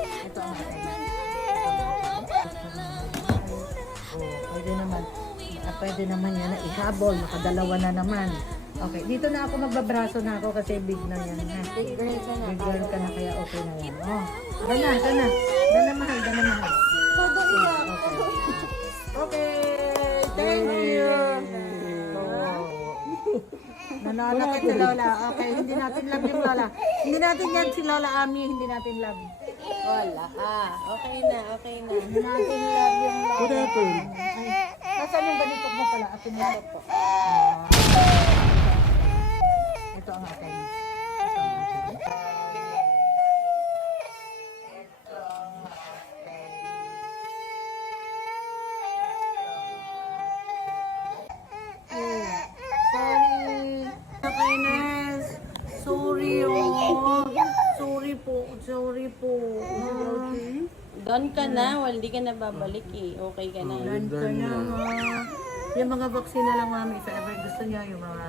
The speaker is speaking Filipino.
Ito ang akin. Pwede naman. Pwede naman yan na ihabol. Nakadalawa na naman. Okay, dito na ako magbabraso na ako kasi big na yan. Big girl ka na. Big girl ka na kaya okay na yan. Oh, dana, dana. Dana mahal, dana mahal. Okay, thank you. Nananakit si Lola. Okay, hindi natin love yung Lola. Hindi natin yan si Lola Ami, hindi natin love. Wala. Okay na, okay na. Hindi natin love yung Lola. What happened? Nasaan yung ganito mo pala? Atin mo po. Ito ang akin. Ito ang akin. Sorry. Kainis. Sorry oh. Sorry po. Sorry po. Doon ka na, hindi ka na babalik eh. Okay ka na. Done ka na. Yung mga vaccine na lang mami. If ever gusto niya yung mga